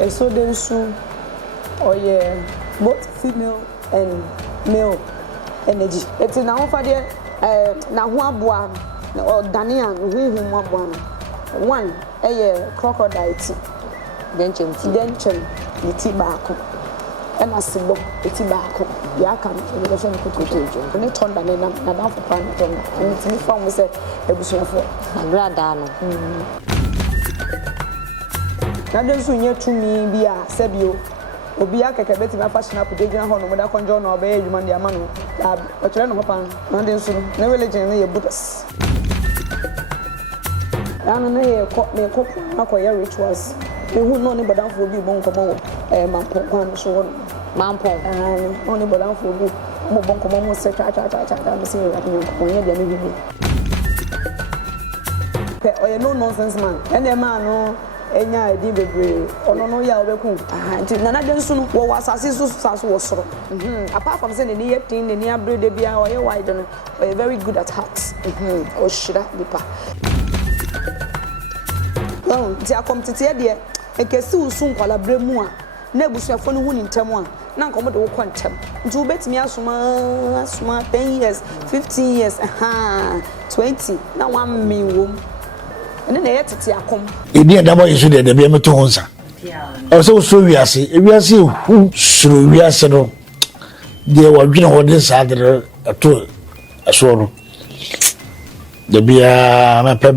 Asuo Densu or both female and male energy. It's in our father na ho aboa or Danian who aboa. One crocodile tea. Denchem the tea baako. And a symbol, the tea baako. Yakam, and the same kutu. When you turn the name, na down for pan, and it's me from we say a bush of Gradano. Now, don't you near to me be a Sebio? Obiaka can bet my fashion up with the John with a conjoin or bay, you man, the Amano. But you don't know, Pan, never legend, your Buddhas. I don't know, caught me a cook, rituals. They would not but down for you, Bonkomo, Mampong, so Mampong, and only but down for you, Bonkomo, such I'm saying, like you, or you no nonsense man, and a man, no. Enya edi bebre ono no ya obeku nti nana densu no wo wasase so saso wo soro apart from saying ni yetin ni abrede bia o ye wide no o very good at heart o shira nipa no ti akomtete de ekesi usu nkwala bremu a na ebusuafo no hu ni ntem a na nkomo de wo kwantem nti wo betimi asoma 10 years 15 years 20 na 1 million and then they tete akom edi edabo yesu de be meto honsa o so SuroWiase ewiase hu SuroWiase no de wadwene ho de sadre ato aso no de bia ma pe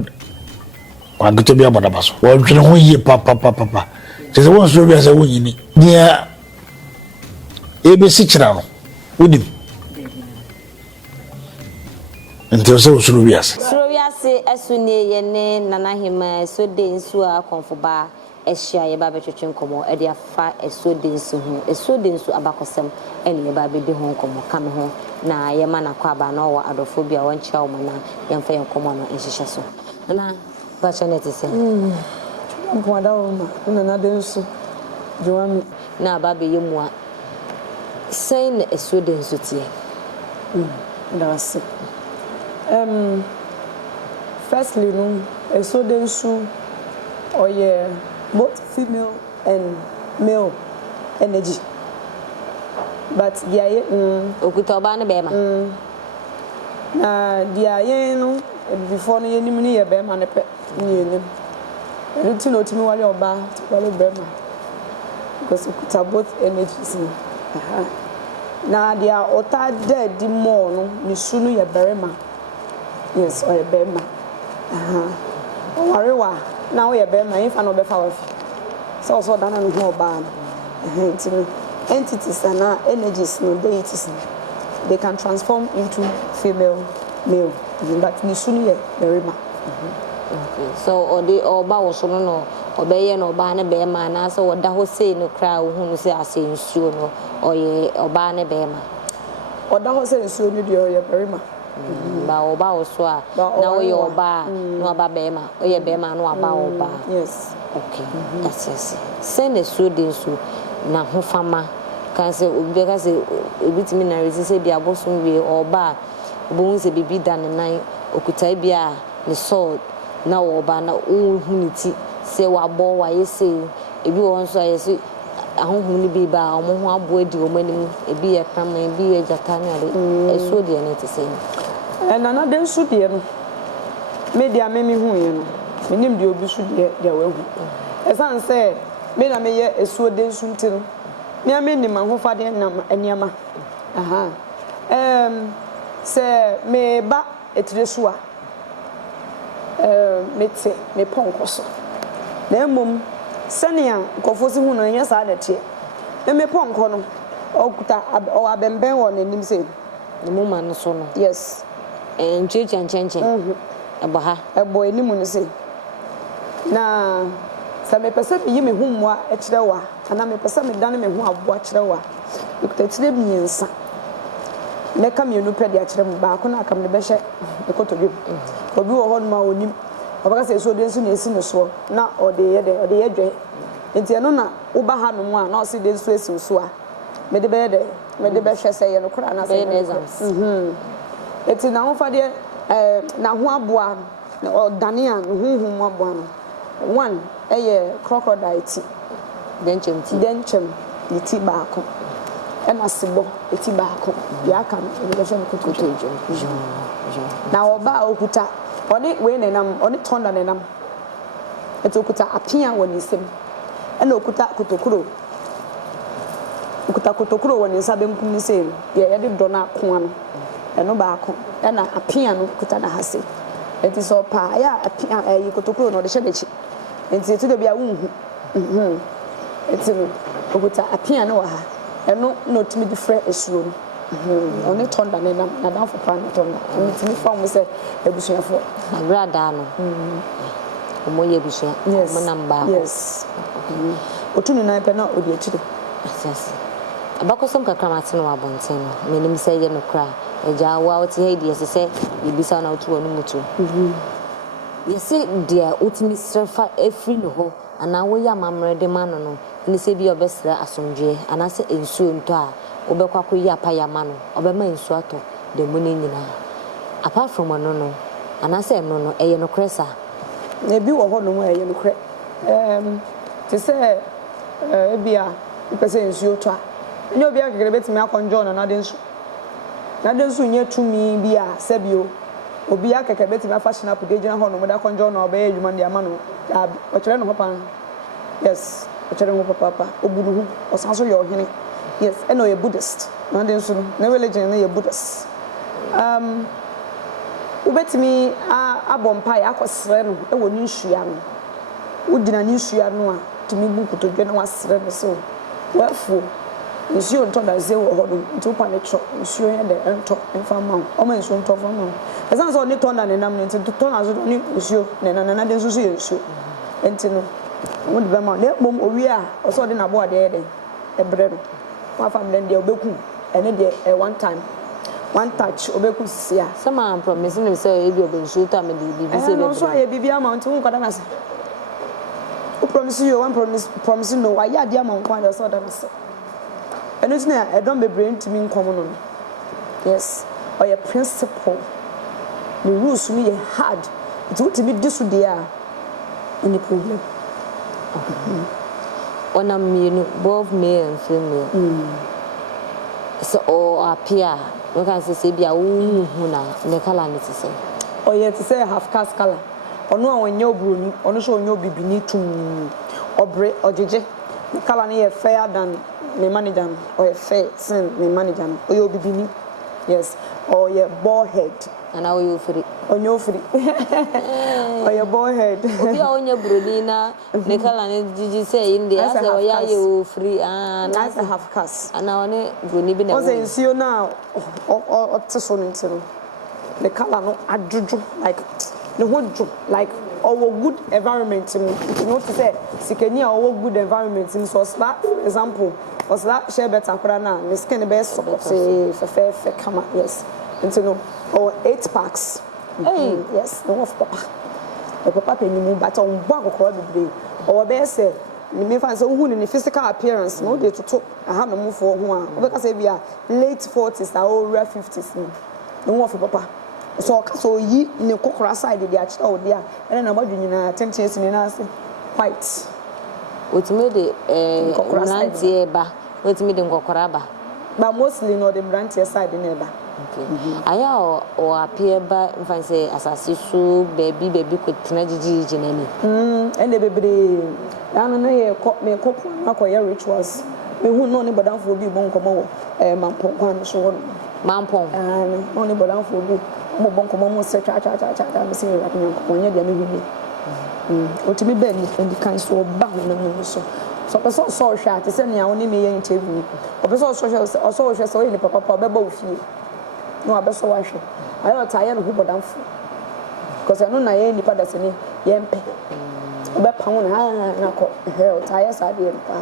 wagoto bia boda baso wadwene ho yie papa tese won SuroWiase wo yini dia ebesi kira no wodim nti so SuroWiase Asune yene nanahima Asuo Densu Komfobaa ehia ye ba betwetwe nkomo e de afa Asuo Densu ho Asuo Densu abakosem ene ye ba bedi ho nkomo kame ho na ye ma na kwa aba na wo adofo bia won kira wo na ye mfa ye nkomo no enhihye so na ba chanete se mpoada wo ma na Densu joami na ba be yemu a sei na Asuo Densu tie that's it. Firstly, Asuo Densu or both female and male energy. But the Okutoba na bema. Na the no before no yenimni ye bema na pe ni enim. No timi wale oba wale bema. Because okuta both energies. Na the ota dead the more no ni sunu ye berema. Yes, or ye bema. Warewa now we be my if no be fa so that no ho ba entities and energies no deities they can transform into female male but ni sunu ye berema okay so oba wo so no obeye no oba ne be ma na so woda ho sei no kra wo hu no se ase nsuo no oye oba ne be ma oda ho sei nsuo no de oye berema ba oba oso a na oye oba no aba bema oye bema no aba oba yes okay that's yes send Asuo Densu na ho fama kan se obi ka se ebitimi na resise bi abosom wie oba obo se bibi da ne nan okuta bia ne sword na oba na ohuniti se wabo wa yese ebi won so ayese ahohun ni bi ba omo ho abo edi omanim ebi ye kama ebi ye jatani ale Asuo de ne te se nana Densu de no media memi hu ye no menim de obi su de wa hu esan se me na me ye Asuo Densu ntino me ameni ma ho fa de na eniama se me ba etresu a mete me ponkoso na emom senia kofosi hu no nya sa da tie me ponko no okuta o abemben wo nanim se ne moma no so no yes enchenchen abaha ebo enimu no se na sa me pese bi me hu mwa e kire wa ana me pese me dan me hu abo a kire wa okuta tire bi nsa ne kam yenu pede a kire mu ba ko na kam ne be hye ekoto bi obi wo ho no ma onim obaka se Asuo Densu na esi no so na ode ye dwe enti eno na wo ba ha no mu a na o se Densu esi so a me de be de me de be hye se ye no kura na se eti na ho fa de na ho aboa o Danian hu mu aboa no one crocodile tea denchem yiti baako ena sebo eti baako ya aka no be hwe kototo na oba okuta oni we nenam oni tonda nenam eto okuta apia woni nsem ena okuta kotokuro woni nsa benkum ni sem ye de do na ako ano eno baako ena apia no okuta na hase eti so pa ya apia yi kotokuro no de hye dechi enti etu de bia wunhu eti no okuta apia no wa ha eno no timi di frɛ Asuo no oni tonda nenam na dan for pan tonda oni timi fa mo se ebusuafo agrada no omo ye busua mo namba yes otunu na pe na odi akire asase abakosom kakramate no abonten no menim se ye no kra eja wa oti hedi yesese ibisa na otu wonu mutu yesi dia otimi srefa efri no ho ana wo ya mamre de mano no ni se bi obesra asomdwe ana se ensuo nto a obekwa ko ya pa ya mano obema ensuo ato de mu ni nyina apart from no ana se no eye no kresa na bi wo ho no mu eye no kre ti se ebia ipese ensuo to a ni obi akekere betimi akonjo na de nsu nye tumi bi a sebio obi akekere betimi afashion up de gina ho no mu da konjo na obe adwuma de amano o kire no papa yes o kire no papa obudu o sanso ye ohene yes eno ye Buddhist na de nsu na religion na ye Buddhist ubetimi abompa ya akosere no e woni nhua no udina ni nhua no a tumi bu kutodwe na wasere no so wafu nsuo nto da ze wo hodo ntu pa ne tro nsuo ye de ento mfa ma o ma nsuo nto fa ma esan so ni tonda ne nam ne ntu tonda so ni nsuo ne na de nsuo ye nsuo enti no wo de ba ma ne bom owi a o so de na bo ade de ebre no wa fam den de obeku ene de one touch obeku sia sama promise ne say e bi obensuo to amede bibi se be no so aye bibi ama ntu nkwada na se o promise you one promise no wa ya de ama nkwada so da na se eno tina e don bebre ntimi nkom no yes or your principle the rules ni ye hard it would be this there any problem ona mienu both male and female so or appear we can say bia hu na ne kala ne tse or yet to say half caste color ono a onye obroni ono so onye obibini tum obre ojeje ne kala ne ye fair than me manager or a fair sin me manager or you bibini yes or your bald head and how you free or your bald head obi a onye broni na ne kala ne jiji say in the as o ya you free that's a half caste and now ne broni bi na o say nsuo na o tso no ntino the kala no ajuju like the hoju like our good environment you know to say sikeni our good environment so that example was that share better kura na the skin be support say fe kama yes and no or 8 packs hey yes no of papa the papa pe ni mu but on bo akokoro bebre or be say ni me fan say who ni physical appearance no dey to aha no mu for ho a obeka say bia late 40s or early 50s no of papa so so yi ne kokora side dey a chita odi a na badu nyina tenches ni na ase white otime de nantie ba otime de kokora ba but mostly no the branch side na ba okay aya o appear ba mfa say asase so baby ko tena jiji na ni ene bebre anu na ye me kopo akoye rituals me hu no ni bodanfo bi bon komo mampong kwan so won mampong no ni bodanfo bi mo bon komo mo se cha me se ya ko nya dia me hu otimi be ni ndi kan so ba hu na mu so person so hwa te se nia woni me ye interview o person so hwa so ni papa be ba ofie no abeso wa hwe ayo ta ye no hu bodanfo because no na ye ni pada se ni ye mpe be pa hu na ko o ta ye sa de pa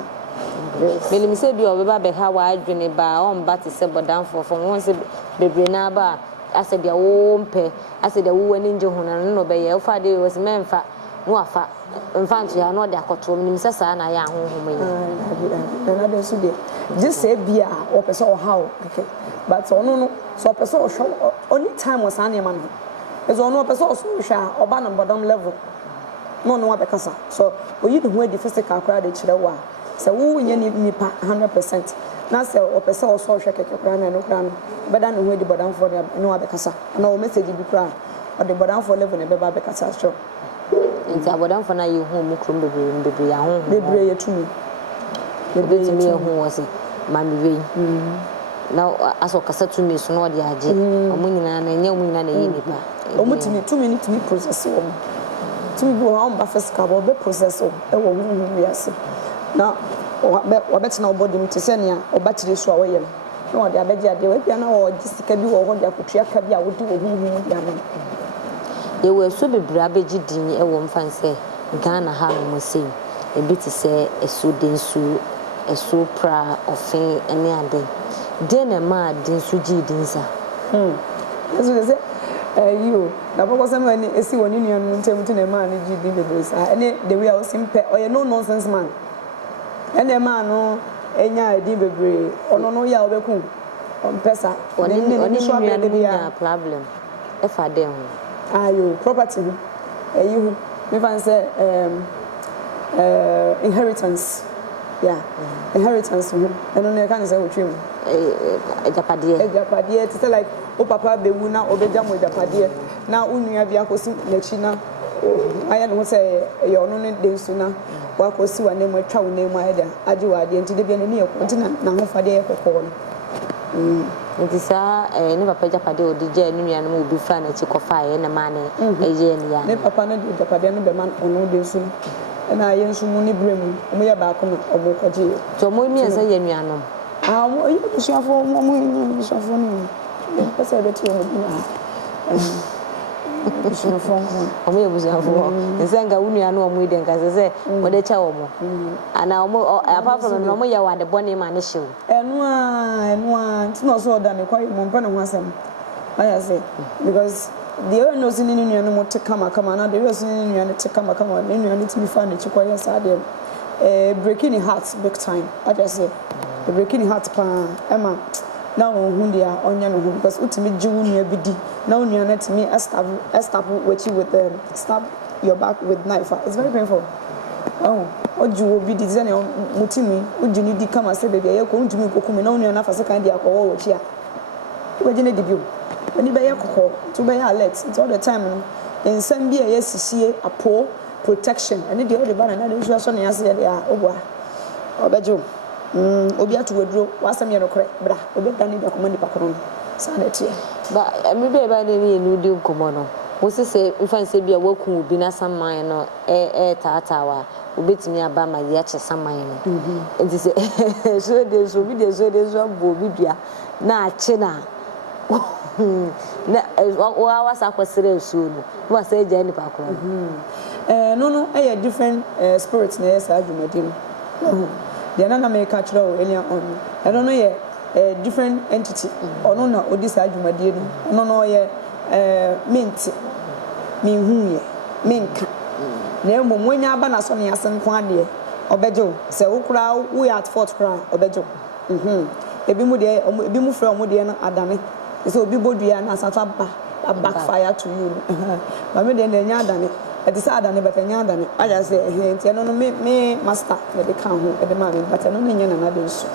melim se bi o be ba be ha wa adwene ba on ba te se bodanfo fo won se bebre na ba ase dia wo mpe ase dia wo ani nje hu na no be ye fa de was memfa no afa mfantu ya no de akoto melim se sa na ya honhom yi na de so de just say bia o pese o how okay but ono no so pese o show only time was an man ezo ono pese o so hwa oba na bottom level no abekasa so oyi de hu edi physical crowd de kire wa sɛ wo nyɛ nipa 100% na sɛ opese o so hwɛ keke kra na no kra no bɛda no ho di bodanfo no abɛkasa na o message bi kra o de bodanfo level ne bɛba abɛkasa sure nti abodanfo na ye hu mu krom bebre ya hu bebre ye tumi bebre tumi ye hu wose mamiwe na aso kasa tumi so na o de age omo nyina na nya omo nyina na ye nipa omo tumi ni process o tumi bi o ha mba physical bo be process o e wo hu wiase na wabɛtena obodi mu tesenia obatire so a woyɛ no na ɔde abɛgye ade wa bia na ɔgye sika bi wɔ hɔ de akotua ka bi a wodi wɔ huhu de ama ye wɔ so bebre abɛgye din e wɔ mfanse Ghana ha no sei ebi te sɛ Asuo Densu pra ofen ene ade de na ma densu gye din sa eso de sɛ you na bɔkɔ sɛ ma ni esi wɔ ni nua no ntem te na ma ni gye din bebre sa ene the way a o simple ɔyɛ no nonsense man ene ma no enya edin bebre ono no ya obeku pesa oni so abede bia problem e fa de ho ayo property you me fan say inheritance inheritance eno no kan say otwem ejapade it say like o papa bewu na obeja mo ejapade na unua bia kosi nachi na aya no say e ono no densu na wakosi wa nemu atwa wo nemu ayeda age wa ade enti de bia ne yekoti na ho fade yekokɔ no nti sa ne papa japade odi je ne nua no obi fra na chi kofa ye na ma ne eye ne ya ne papa no de japade no be man ono densu na aye nsu mu ne bremu mo ye ba ko no obo koje to mo mi ensa ye nua no mo yi bisuafo mo bisuafo no pese be ti mo bi na omo ye bisuafo nsenga wunua no omo ide nka se mo de cha omo ana omo apart from no omo ye wa de bone ma ne hyew enu a nti no so da ne kwa mo mpa ne ho asem aya say because the way no sin ni nua no mo te kama na the way sin ni nua no te kama ni nua no ti mi fa ne chi kwa yes ade breaking the heart big time I just say the breaking the heart pa ema na ohun dia onya no ho because utimi jiwu nua bidi na onua na timi stab with stab your back with knife it's very painful ojuwo bidi zene mutimi ujini di kama se baby aye ko ntumi kokumi na onua na fa se kan dia akọwọ wo chi a wajine dibio ani be ye kokọ to be alert all the time no ensam bi aye sisie apo protection ani de all the bana na de so so na yase de a obua obejo obi atu waduro wasam ye no kore bra obi dani da komandi pakono sa na tie ba mi be ba de ni enu di nkomo no wo se mfanse bia waku obi na saman no taatawa obetimi aba ma ye che saman no nti se so de so bi de so bo bi dua na ache na na wa wasa kwasere Asuo no wa se je ni pakoro no different spirits na yes adwumadi no the na America chiro earlier on I don't know ye different entity ono na odisa adwumadi no no ye mint mi hu ye minka na emom wanya aba na so ne yasen ko ade obejo se ukura we at fort kra obejo ebi mu fra mu de na adane se obi bodua na asata backfire to you ma me de na nya adane e dey say adane but nya adane aya say nti no me master na de kan ho e de ma me but no nya na densu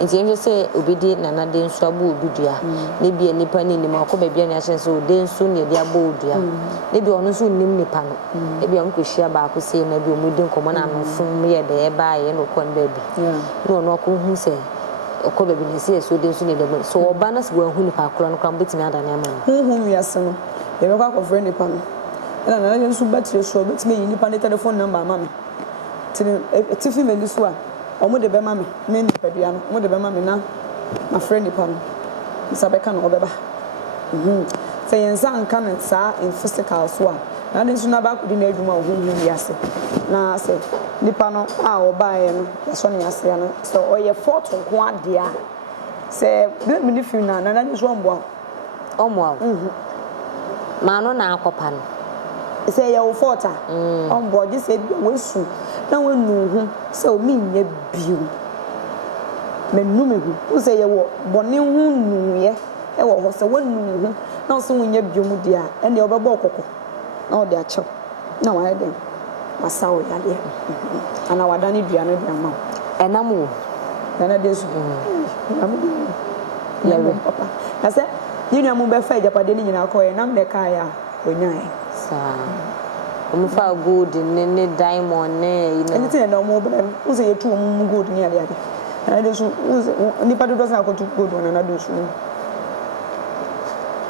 nti em say obi di na densu abu obi dua ne bi nipa ni ni ma ko ba bia na ahye so densu ne de abu dua ne bi ono so nim nipa no e bi am ko hia ba ko say na bi omudi nkomo na no fun ye de e ba ye no kon ba bi no no ko hu say ko ba bi ne say Asuo Densu ne de so oba na se wa hu nipa akoro no kan betimi adane ma hu wiase no e be kwa ko friend nipa no na Densu batire so betimi yi nipa ne telephone number ma me tini tifi me ndi so a omo de be ma me nipa dua no omo de be ma me na ma friend nipa no sabeka no obeba say yensa anka ne sa in physical so a na Densu na ba ko di na adwuma hu wiase na say nipa no a obae no yaso ne yase no so oye fort nko ade a say blame ni fi na Densu omboa ma no na akopa no say ye wo fort a omboa di say wesu na wonu hu say o mi nya biu menu hu say ye wo bone hu nu ye e wo ho say wonu hu na so nya biu mu dia e ne obebo okoko na o de achew na wa den masawo yale ana wadani dua no dua ma Enamu. Nana Densu. Yawe papa. Na say you know mo be fa Japan ni nyina ko enam ne ka ya onyan. Sa. Omo fa gold ne diamond ne you know. Anything na mo be na say yetu mo gold ni ade ade. Nana Densu nipa do sa ko tu gold na Nana Densu.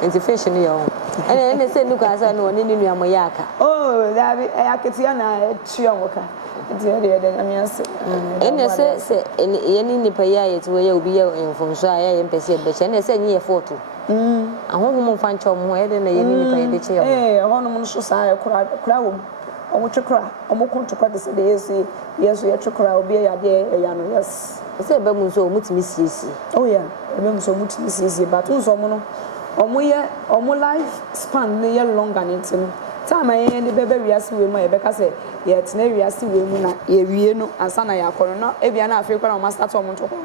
Enti fashion yo. Ene say nuka asa no ni nua mo yaka. Oh, that be aketia na etua woka. Enti de amiase. Ene say ene nipa ya yetu we ya obi ya enfonso a ya mpese e beche ene say nyi ye photo. Ahonhom mfa ncho mo he de na yeni nipa ye de che yo. Ahonhom no so sa kura wo. Omo twekra, omo kontokwa de se de yesu ye twekra obi ya de ya no yes. Say be mu so omutimi siesi. Oh yeah, be mu so omutimi siesi but unso mo no omo life span ne ye longer ntin time ayen de bebe wiase we mu e be ka say ye tena wiase we mu na ye wie no ansa na ya kono no e bia na afre kwa na o start omo ntoko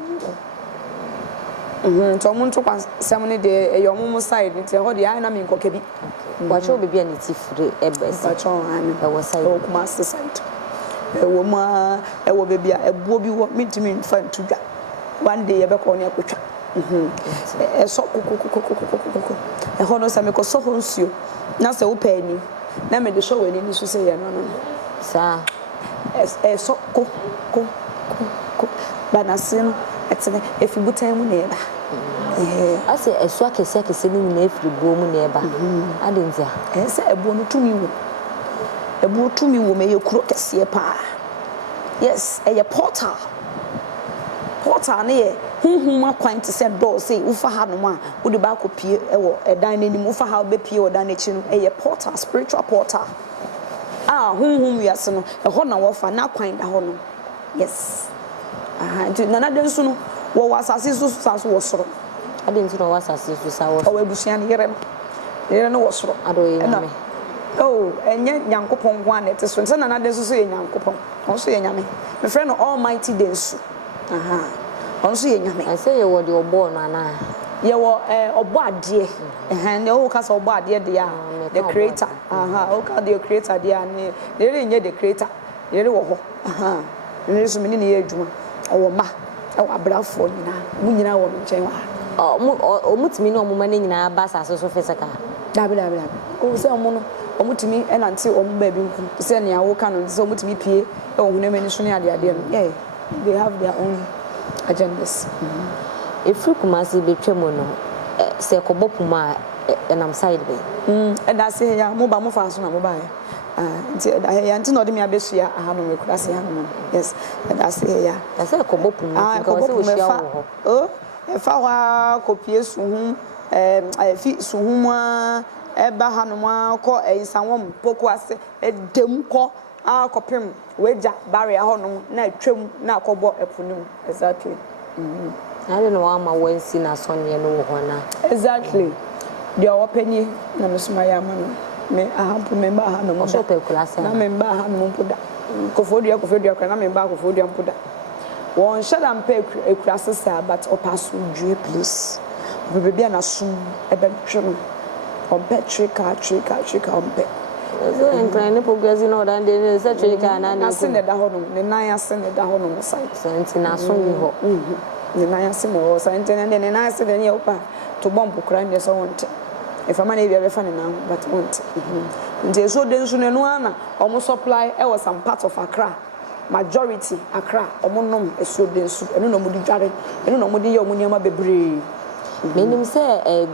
to omo ntoko sem ne de e omo side nti ho de ai na me nkoka bi wa cho be bia ne tifure e besi wa cho ani e wo side o kuma side e wo ma e wo be bia e buo bi wo mintimi mfa ntudwa one day ye be ko ne akotwa so kokokokokokoko e hono sa me ko so honsuo na se wo pani na me de so we ni so se ye no sa so ko banasin etene efibutan mu na eba ase esu akese ni na efibu mu na eba adentia se ebu no tumi wo me ye kuro kese pa yes ye portal ne ye hunhum akwante se do say ufa ha no ma wo de ba kopie e wo edan nanim ufa ha be pie wo dan na chi no ye portal spiritual portal hunhum wiase no e ho na wo fa na kwan da ho no yes Nana Densu no wo wasase so saso wo soro adentu no wasase so sawo o ebusuan yere no wo soro adoye nyame enye nyankopon kwa na te so nse Nana Densu so ye nyankopon on so ye nyame me friend no almighty Densu on so ye nyame I say ye wo de obo no ana ye wo obo ade ne o ka so obo ade de ya the creator o ka the creator de ya ne nye the creator ye wo ho ne so mini ne ye adwuma o ma o abrafo nyina mu nyina wo nchen wa o mutimi no mo mane nyina ba saso so fesaka dabi o se omo no o mutimi enante o mo ba bi nku se ne awo ka no se o mutimi pie e o hunamani so ne ade no yeah they have their own agendas efri kumasi betwemo no se kobopuma enam side be and that's say ya mo ba mo fa so na mo ba ya nti no de me abesua aha no me kura se ha no yes and that's say ya se kobopuma ka se wo hia wo e fa wa kopie suhu fi suhu ma e ba ha no ma ko ensanwom poku ase edem ko akopem weja barrier ho no na atwam na akobo eponim exactly I don't know how my wensi na sonye no ho na exactly the openi na mesuma ya ma me ahampu memba ha no mo so pe klase na memba ha no mpoda kofodua na memba kofodua mpoda won shada mpe ekurase sa but opasu due please bebia na sum ebe twem on petrika on pe so incline progress no dan de se trika na na se ne da ho no ne nan ase ne da ho no site senti na so ni ho ne nan ase ne ho site ne nan ase de ne opa to bomb kura ne so wonte if a man e be fa ne nan but wonte nje so Densu ne no ana omo supply e was some part of Accra majority Accra omo nom Asuo Densu eno no mo di dware eno no mo di ye omo niama bebre menim se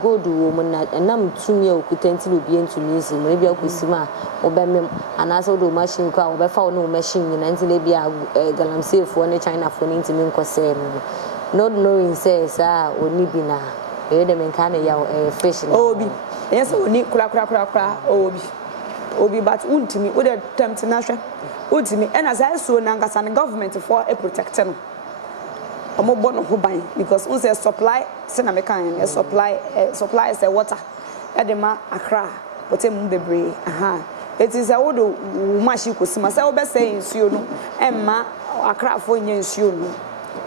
gold wo mo na nam tumi okutanti obi entumi nsi mo bia okosima obemem anase do machine ko a obefa wo no machine nyina nti le bia galamsey fo ne China fo ne ntimi nkose no knowing say sa oni bi na e de men kan ya fish na obi yes oni kura obi but untimi wo de tempt na hwe untimi ena za Asuo na ngasa na government for a protect no omo bo no ho ban because un say supply se na mekan supply is a water e de ma Accra but em bebre it is a wodo mashi kosima say obe say nsuo no emma Accra fo nya nsuo no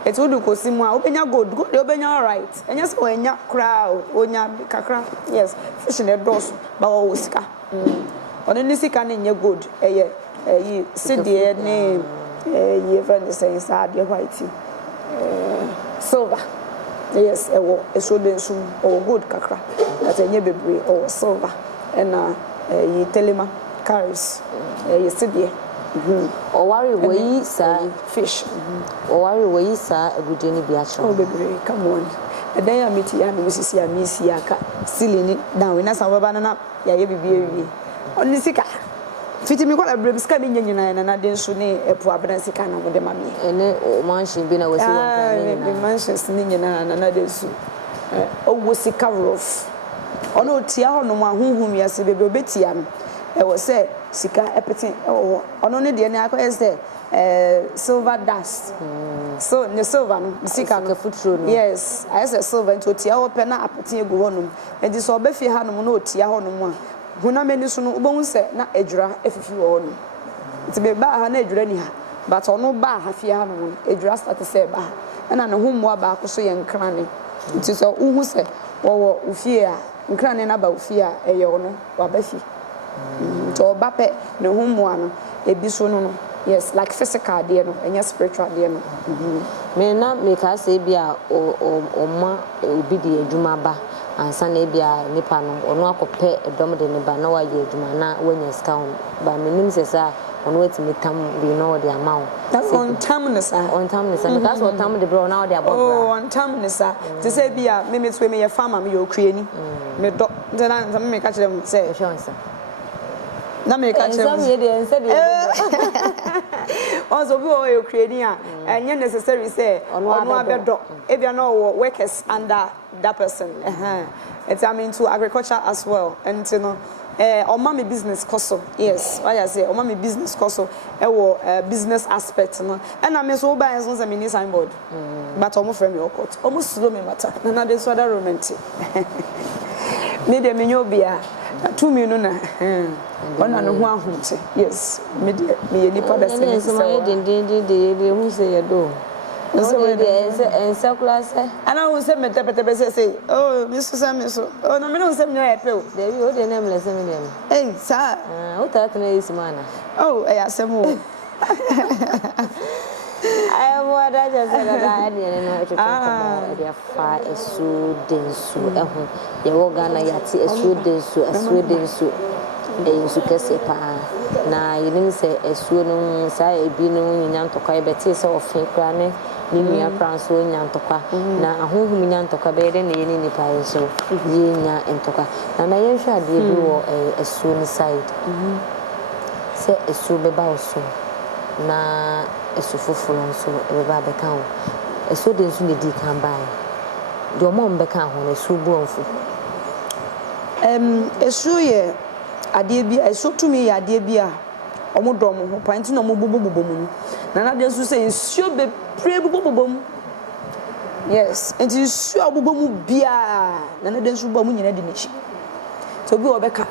it wodo kosimu a obenya gold obenya all right enya se onya kra onya kakra yes fish na dos ba wo sika oni ni sika na nya gold yi sidie ne ye friend say inside the white silver. Yes, Asuo Densu or gold kakra. That's a bebre or silver. And ye telema carries yesterday. Or worry way, sir, fish. Or worry way, sir, a good any biatch. Oh, baby, come on. A day I meet you, and Mrs. Miss Yaka, sealing it down in a summer banana, ya baby. On the sicker. Fitting me what a brim scamming and I didn't soon a poor Bransicana with the mammy. And mansion been away. The mansions Ninian and another soup. Oh, was a cover off. Oh, no, Tia, no one whom you see, baby Bettiam. I was said, Sika Epitin, or only the Anaka is there. Silver dust. So the silver, Sika foot. Yes, I said silver to Tia open up a tea go on. And this all Beffy had no Tia on one. Huna many soon won't say, not Edra, if you own. It's a be bar an edra anyhow, but on no bar half yan, Edra started to say bar, and I know whom more back so young cranny. It is all who say, or fear, and cranning about fear, a yono, or Beffy. To Bape, no whom one, a bisono, yes, like physical dear, and yes, spiritual dear. May not make us say beer or ma be the Jumaba. And Sunday be a nipano or no compare a dominant by no idea Jumana when you're scound. But my name says, on wait to meet them, we know the amount. That's on Tamness, and that's what time the brown out there. Oh, on Tamness, to say be a mimics with me a farmer, you're creating. Me then I'm make catch them say, sir. Now me catch them and said, also, we are creating, and you necessarily say, on one bed dog, if you know workers under that person. It's I mean to agriculture as well, and you know, or mommy business coso. Yes, why I say, or mommy business coso, business aspect, no, and I mean so by as a mini signboard, but almost from your court, almost slow me matter. None this other romantic. Maybe a menu beer. 2 million one and 100. Yes, me nipa best say who say you do. And circular say and I will say me say oh Mr. Samuel oh no me no say me na epel there you the name less me dem hey sir what that na is man oh eh asemo I am what I just said that I didn't know to talk about their fire Asuo Densu ya Ghana yati Asuo Densu ensu kese pa na yenim se Asuo no sa ebi no nyantoka ebete se ofe kra ne nua pranso nyantoka na ahohum nyantoka be de ne yeni nipa so yenya entoka na yehwa de bi wo Asuo ni side se Asuo be ba oso na esufufuro nso ebe abeka ho Asuo Densu ne di kan bai de omo mbeka ho na Asuo bu onfu Asuo ye ade bi Asuo tumi ye ade bi a omo dom ho panti na omo bobobobom na de Asuo say Asuo be pre bobobobom yes enti Asuo bobobom bia na de Asuo ba mu nyina de nichi to bi obeka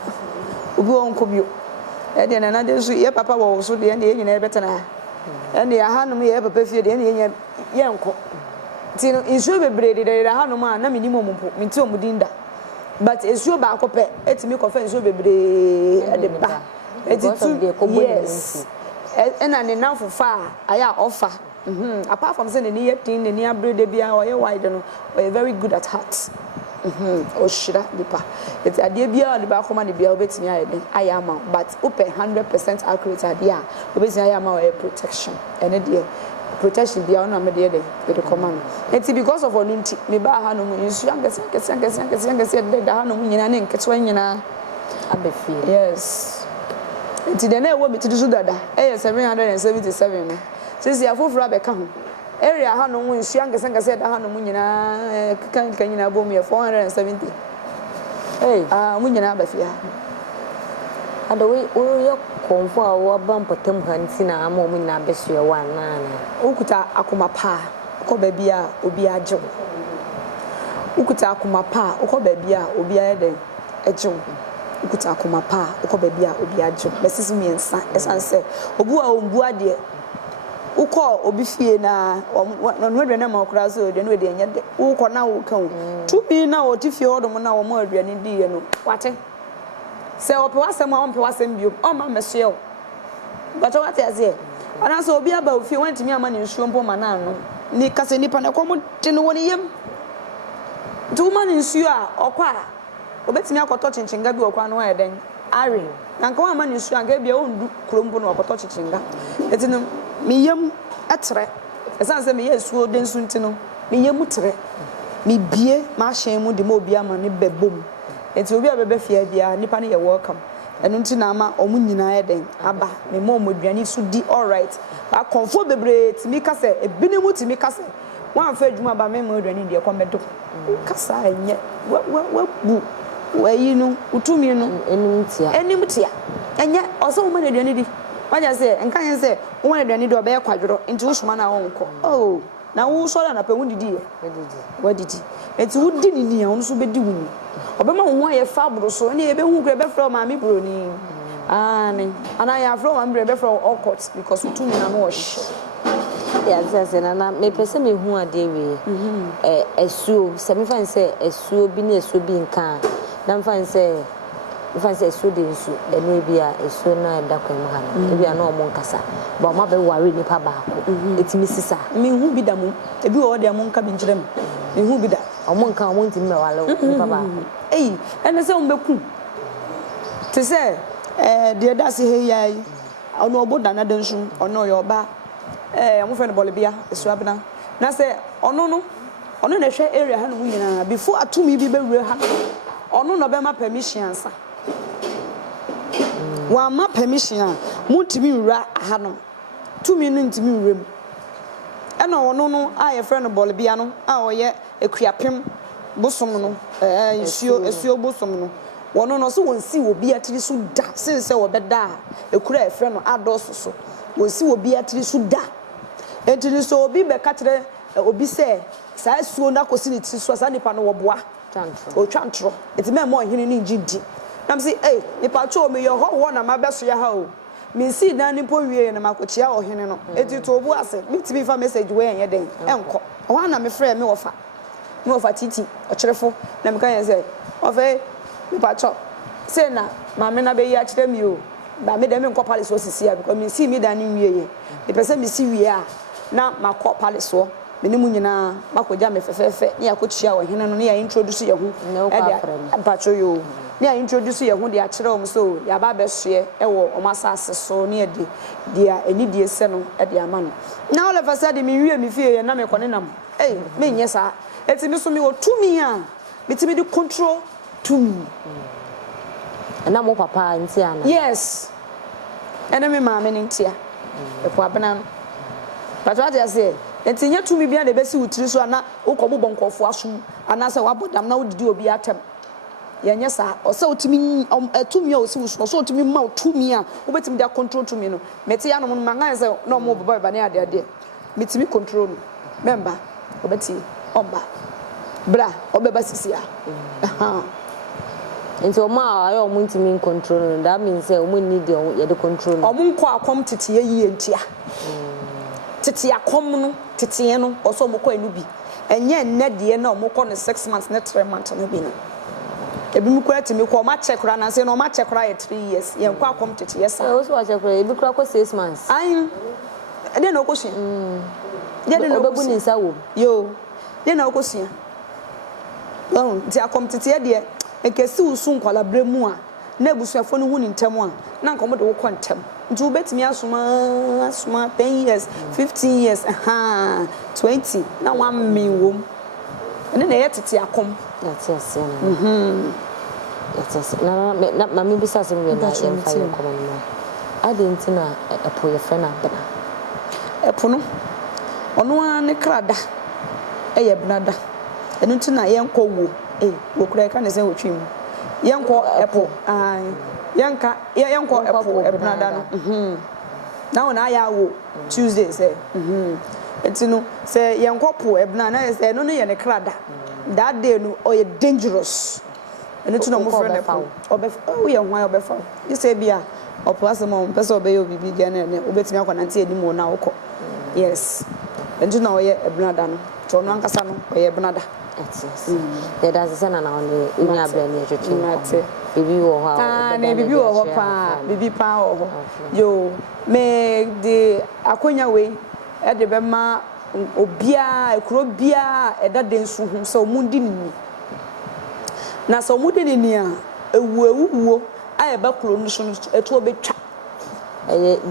obi onko bio e de na de Asuo ye papa wo so de ne nyina ebetena and ya hanum ye papa fie de ne ye nko ti no Asuo bebre de hanum a na minimum mpo minti omudinda but Asuo ba akope etimi kofa Asuo bebre e de ba etitu yes and an enough for far aya offer apart from saying the thing the near bread bia or wide no or very good at heart o shira dipa it's ade bia the ba koma ne bia obetimi aya ma but open 100% accurate ade a obetimi aya ma or protection and the protection bia on am de the command it's because of onunti me ba ha no mu Asuo angese de ha no mu nyina ne nketo nyina abefi yes it's the na wo bitidu so dada 777 no since ya foforo abeka ho area ha no mu Asuo angese da ha no mu nyina kan nyina bom ye 470 mu nyina abefi ha ada we yo konfo a wo ba mpatam hanti na ama mu nyina abeso ye wan na ukuta akoma pa ko ba bia obi agye ukuta akoma pa ko ba bia obi ayede agye ukuta akoma pa ko ba bia obi agye mesisi miensa esanse obu a ombu ade uko obi fie na no hwede na makura so de no de nya de uko na wo kan tubi na wo tifie hodom na wo mo aduane di ye no wate se ope wasem a ompe wasem bio o ma mesue o but what is here ana so obi aba ofie wantimi ama ne nsuo mpo ma na no ni kase nipa na komo de no woni yam nti woman nsuo a okwa obetimi akoto chinchinga bi okwa no wa eden are na nka wa man nsuo anka bia ondu krombo no akoto chinchinga eti no me yam etre esan se me Asuo Densu ntino me yam tre me bie ma hyen mu de ma obi ama ne bebom eti obi abebe fia bia nipa ne ye welcome enu nti na ama omu nyina eden aba me mo aduane so di all right ba konfo bebre ti mi kase ebinemu ti mi kase wan fa adwuma ba me mo aduane de ekomedo kasa enye wa bu wayi no utumi no enim tia enye oso wo ma aduane di waja se enka yen se wo aduane di oba ye kwadworo nti wo suma na wo nko oh na wo so na pa wo didi wadidi enti wo di ni nia wo so be di wuni obema wo aye fa bro so ne ebe hu kra be fra ma mi bro ni ani ana ya fra ma mi be fra okot because utumi na no ohye ya zase na me pese me hu ade we Asuo se me fan se Asuo bi na Asuo bi nka na me fan se Asuo Densu ene bia Asuo na da kwan ma na bia na omo nkasa ba ma be ware nipa ba ko etimi sisa me hu bi da mu ebi wo de mo nka bi njirem me hu bi da omo nka omo ntimi me wale nipa ba ene se ombeku te se de da se he yai ono oboda na Densu ono yo ba mo friend bolibia Asuo abena na se ono na hwe area ha no nyina before atumi bi be wure ha ono no be ma permission ansa wa ma permission mutimi wura ha no tumi no ntimi wuram ena ono no a ye friend bolibia no a oye ekuapem bosom no Asuo bosom no wono no so wonsi obi atiri so da sense wo beda ekura e friend no adoso so wonsi obi atiri so da entini so obi be katre obi se sa Asuo na kosi ni ti so sa nipa no wo boa o twantro eti me mo hini ni gidi nam say nipa cho me yo ho na mabeso ya ha o me si na nipo wie na makochia o hini no eti to obu ase me ti bi fa message we enye den enko ho na me frɛ me wofa titi o kyerefo na me kan ye say ofe nipa cho say na ma me na be yi a kyerɛ mi o ba me dem enko palace o sisi ya because me si mi dan ni wie ye the person me si wie a na makɔ palace o menimu nyina makoja me fefefe ne yakochia wo hene no ne ya introduce ye hu e pacho yo ne ya introduce ye hu de a kire om so ya ba be hye e wo omasase so ne de dia enidie se no e de ama no na all of a sudden me wie me fie ye na me kone nam me nye sa eti me so me wo tumi a metimi de control tumi na mo papa nti ana yes ena me ma me ntia e po abena no pacho ati ase enti nya tumi bia de besi wutiri so ana ukobo bonkofo asum ana se wabodam na wodidi obi atem ye nya sa o se utimi tumi a o se wuso so utimi ma tumi a obetimi da control tumi no meti ya no mo manga se no mo bobo ba ne ade metimi control no member obeti omba bra obeba sisia enti o ma ayo mo ntimi control no that means say o mo need ye de control no o mo nko akom tete ye yie ntia tete akom no tete no oso mo ko enu bi enye nnede na mo ko no 6 months na 3 months no bi no ebi mu kura timi ko ma check kura na say no ma check kura ye 3 years ye nko akom tete ye sa o so wa check kura ebi kura ko 6 months ayin de na okosia de na obebu ni nsa wo yo de na okosia di akom tete de ekesi usu nkwala bremu a na ebusuafo no hu ni ntem a na nkomo de wo ko ntem nti ubetimi asuma 10 years 15 years 20 na 1 minimum ene na yetete akom that's yes na mami bisa se me na ya fa yo komo no adenti na epo ye frɛ na bena epo no ono ane krada eye benada enu nti na yenko wo wo kura ka ne se wo twim yenko epo yanka yenko epo ebnada no na wona ya wo Tuesday say etinu say yenko po ebna na say no ye ne krada that day no o ye dangerous enu tu no mo friend epo obe o ye hwan obefa you say bia opo asem o pese obe yo bibi dia na obetimi akwanante enim na wokɔ yes entu na o ye ebnada no to no ankasa no o ye ebnada yes yeah that's the na on the nya bra ni etwetwe bibi wo ha na bibi wo ho pa bibi pa wo ho yo me de akonya we e de be ma obia ekuro bia eda densu hu so mundi ni na so mudi ni a ewuwo aye ba kuro no so eto obetwa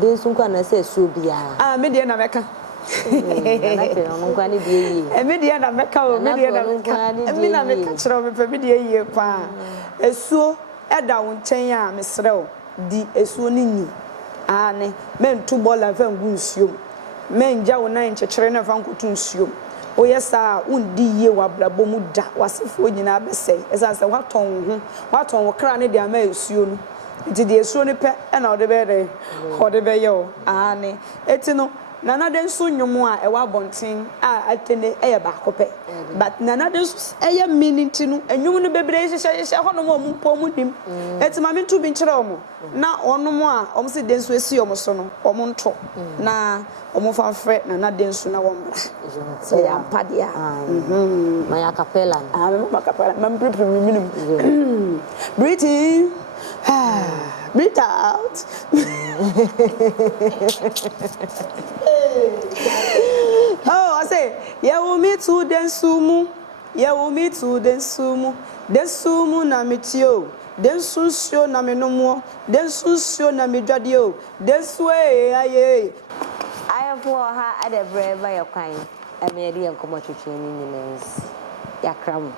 densu kwa na se Asuo bia me de na meka na ke no kwa ni de yi me de na meka o me de na meka me na meka kire me pe me de yi pa Asuo eda wo nchen a mesre o di Asuo ni ni ane mentu bola fa ngu nsuom menja wo nan kyekere na fa nkotu nsuom o yesa undi ye wabrabo mu da wasefo nyina besei esa se waton wo kra ne de ama Asuo no nti de Asuo ne pe na ode be de ode be yo ane eti no nana den so nwomo a e wa bonten a atene e ba kope but nana den so e minute no enwom no bebre hye ho no mo mpo mu dim eti ma me ntu bi nkire omo na ono mo a omo se den so esi omo so no omo nto na omo fa fre nana den so na wo mbra so ya pade a ma ya capella ma capella ma prepare minimum breathing breathe out. Oh, I say, yeah, we meet to densumu. Yeah, we meet to densumu. Densumu na mitio. Densusio na menomo. Densusio na midradio. Densue, aye. I have for her at a brave by your kind. I made you come to training in yakram.